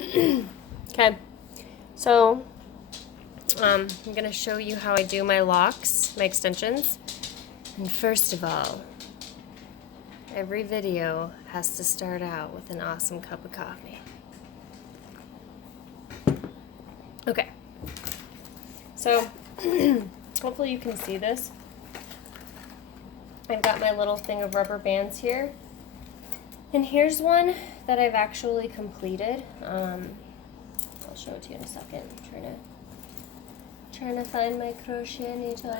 Okay, so I'm going to show you how I do my locks, my extensions. And first of all, every video has to start out with an awesome cup of coffee. Okay, so hopefully you can see this. I've got my little thing of rubber bands here. And here's one that I've actually completed. I'll show it to you in a second. I'm trying to find my crochet needle.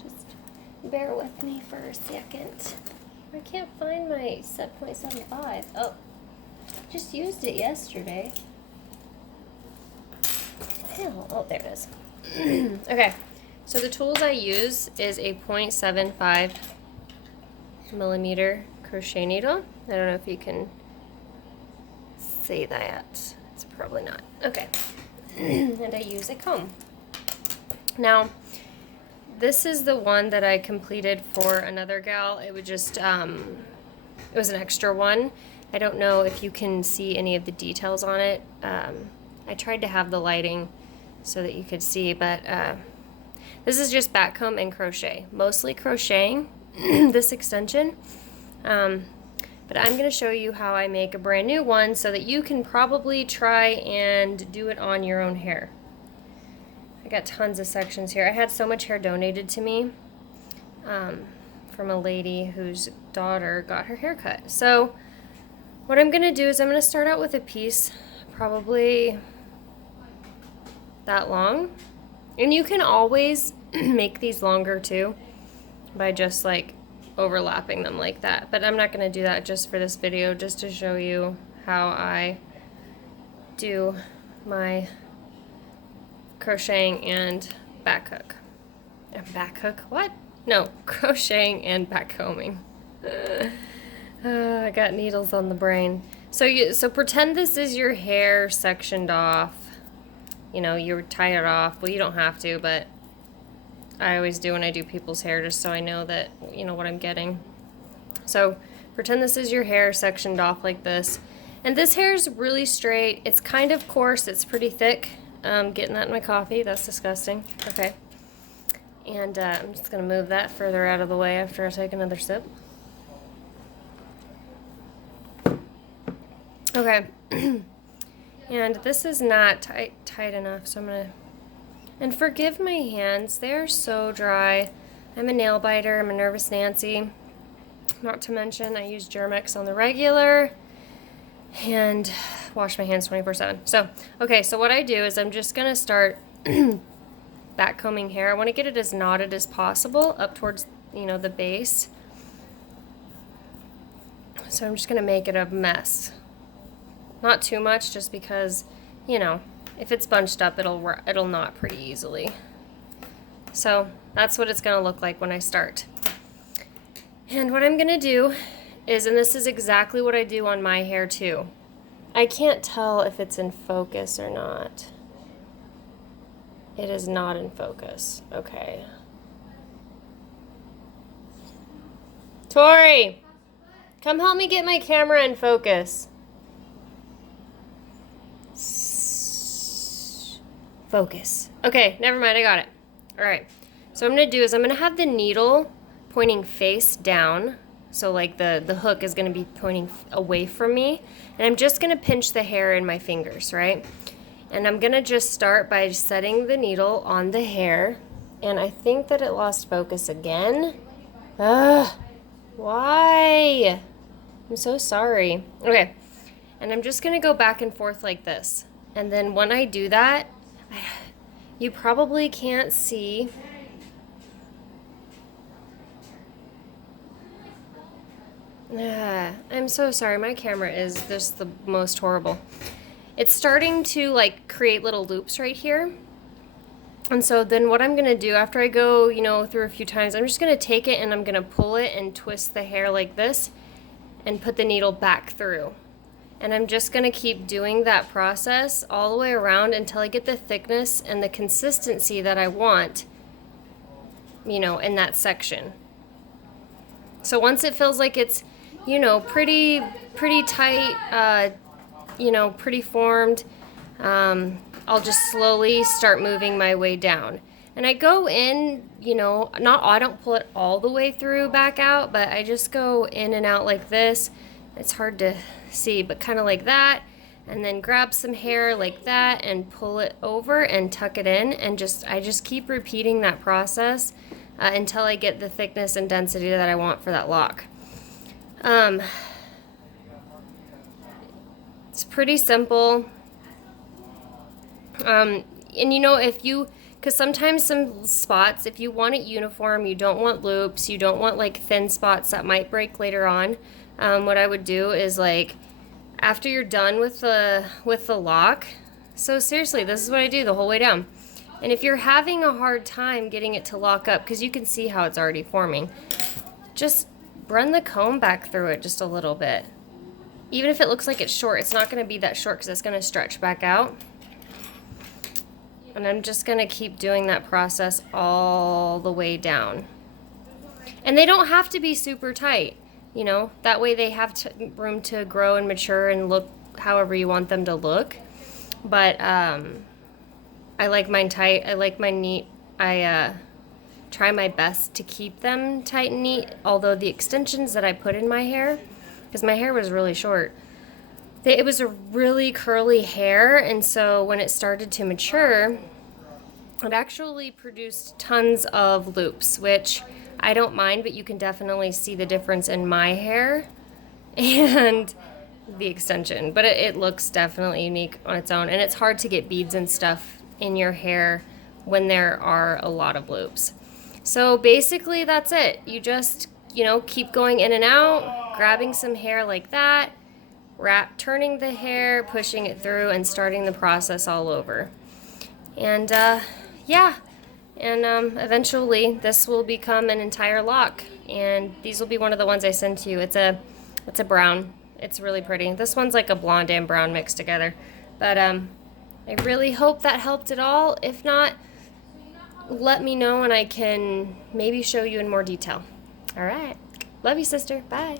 Just bear with me for a second. I can't find my set .75. Oh, just used it yesterday. Hell, oh, there it is. Okay, so the tools I use is a 0.75 millimeter crochet needle. I don't know if you can see that. It's probably not. Okay. And I use a comb. Now, this is the one that I completed for another gal. It would just, it was an extra one. I don't know if you can see any of the details on it. I tried to have the lighting so that you could see, but this is just back comb and crochet. Mostly crocheting this extension. But I'm going to show you how I make a brand new one so that you can probably try and do it on your own hair. I got tons of sections here. I had so much hair donated to me from a lady whose daughter got her hair cut. So what I'm going to do is I'm going to start out with a piece probably that long. And you can always make these longer too by just like overlapping them like that, but I'm not going to do that just for this video, just to show you how I do my crocheting and back hook. Back hook? What? No, crocheting and back combing. I got needles on the brain. So pretend this is your hair sectioned off. You know, you tie it off. Well, you don't have to, but I always do when I do people's hair, just so I know that, you know, what I'm getting. So pretend this is your hair sectioned off like this. And this hair is really straight. It's kind of coarse. It's pretty thick. Getting that in my coffee. That's disgusting. Okay. And I'm just going to move that further out of the way after I take another sip. Okay. And this is not tight enough, so I'm going to... And forgive my hands, they're so dry. I'm a nail biter, I'm a nervous Nancy. Not to mention I use Germ-X on the regular and wash my hands 24/7. So, okay, so what I do is I'm just gonna start back combing hair. I wanna get it as knotted as possible up towards, you know, the base. So I'm just gonna make it a mess. Not too much, just because, you know, if it's bunched up, it'll knot pretty easily. So that's what it's going to look like when I start. And what I'm going to do is, and this is exactly what I do on my hair too. I can't tell if it's in focus or not. It is not in focus. Okay. Tori, come help me get my camera in focus. Focus. Okay, never mind, I got it. All right, so what I'm gonna do is I'm gonna have the needle pointing face down. So like the hook is gonna be pointing away from me. And I'm just gonna pinch the hair in my fingers, right? And I'm gonna just start by setting the needle on the hair. And I think that it lost focus again. Ugh, why? I'm so sorry. Okay, and I'm just gonna go back and forth like this. And then when I do that, you probably can't see. I'm so sorry, my camera is just the most horrible. It's starting to like create little loops right here. And so then what I'm going to do after I go, you know, through a few times, I'm just going to take it and I'm going to pull it and twist the hair like this and put the needle back through. And I'm just going to keep doing that process all the way around until I get the thickness and the consistency that I want, you know, in that section. So once it feels like it's you know, pretty tight, you know, pretty formed, I'll just slowly start moving my way down. And I go in, you know, I don't pull it all the way through back out, but I just go in and out like this. It's hard to see, but kind of like that. And then grab some hair like that and pull it over and tuck it in. And I just keep repeating that process until I get the thickness and density that I want for that lock. It's pretty simple. And you know, because sometimes some spots, if you want it uniform, you don't want loops, you don't want like thin spots that might break later on, what I would do is like, after you're done with the lock, so seriously, this is what I do the whole way down. And if you're having a hard time getting it to lock up, because you can see how it's already forming, just run the comb back through it just a little bit. Even if it looks like it's short, it's not going to be that short because it's going to stretch back out. And I'm just going to keep doing that process all the way down. And they don't have to be super tight, you know, that way they have room to grow and mature and look however you want them to look. But I like mine tight. I like mine neat. I try my best to keep them tight and neat, although the extensions that I put in my hair, because my hair was really short, it was a really curly hair, and so when it started to mature, it actually produced tons of loops, which I don't mind, but you can definitely see the difference in my hair and the extension. But it looks definitely unique on its own, and it's hard to get beads and stuff in your hair when there are a lot of loops. So basically that's it. You just, you know, keep going in and out, grabbing some hair like that, turning the hair, pushing it through, and starting the process all over. And yeah, and eventually this will become an entire lock, and these will be one of the ones I send to you. It's a brown. It's really pretty. This one's like a blonde and brown mixed together. But I really hope that helped at all. If not, let me know and I can maybe show you in more detail. All right. Love you, sister. Bye.